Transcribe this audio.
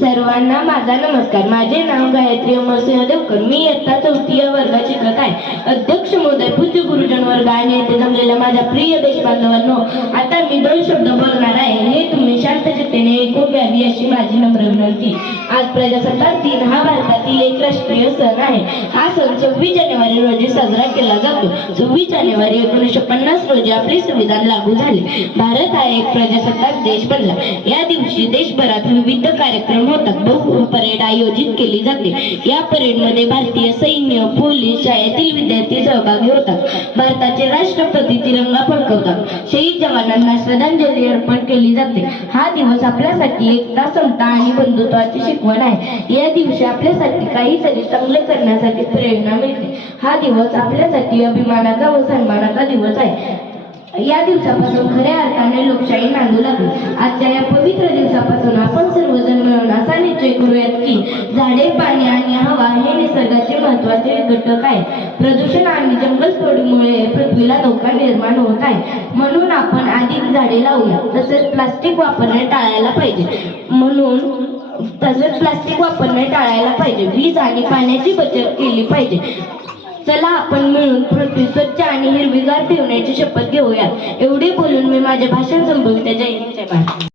सर्वांना माझा नमस्कार. माझे नाव गायत्री अमरसिंह देवकर. मी इयत्ता 4थी या वर्गात शिकत आहे. अध्यक्ष महोदय, पूज्य गुरुजन वर्ग आणि येथे जमलेल्या माझ्या प्रिय देशबांधवांनो, आता मी 2 शब्द बोलणार आहे. हे तुम्ही शांत चित्तेने ऐकून घ्यावी अशी माझी नम्र विनंती. आज प्रजासत्ताक दिन हा भारतातील एक राष्ट्रीय सण आहे. हा सण 26 जानेवारी रोजी साजरा केला जातो. 26 जानेवारी 1950 रोजी आपले संविधान लागू झाले. भारत हा एक प्रजासत्ताक देश बनला. या दिवशी देशभरात विविध कार्यक्रम होतात. बहु परेड आयोजित केली जाते. या परेडमध्ये भारतीय सैन्य, पोलीस, शाळेतील विद्यार्थी सहभागी होतात. भारताचे राष्ट्रपती तिरंगा फडकवतात. शहीद जवानांना श्रद्धांजली अर्पण केली जाते. हा दिवस आपल्यासाठी एकता, समता आणि बंधुत्वाची शिकवण आहे. या दिवशी आपल्यासाठी काहीतरी चांगले करण्यासाठी प्रेरणा मिळते. हा दिवस आपल्यासाठी अभिमानाचा व सन्मानाचा दिवस आहे. या दिवसापासून खऱ्या अर्थाने लोकशाही नांदू लागली. आजच्या या पवित्र दिवसापासून आपण सर्वजण मिळून असा निश्चय करूयात की झाडे, पाणी आणि हवा हे निसर्गाचे महत्त्वाचे घटक आहेत. प्रदूषण आणि जंगलतोडीमुळे पृथ्वीला धोका निर्माण होत आहे. म्हणून आपण अधिक झाडे लावूया. तसेच प्लास्टिक वापरणे टाळायला पाहिजे. वीज आणि पाण्याची बचत केली पाहिजे. चला आपण मिळून पृथ्वी स्वच्छ आणि हिरवीगार ठेवण्याची शपथ घेऊया. एवढे बोलून मी माझे भाषण संपविते. जय हिंद, जय भारत.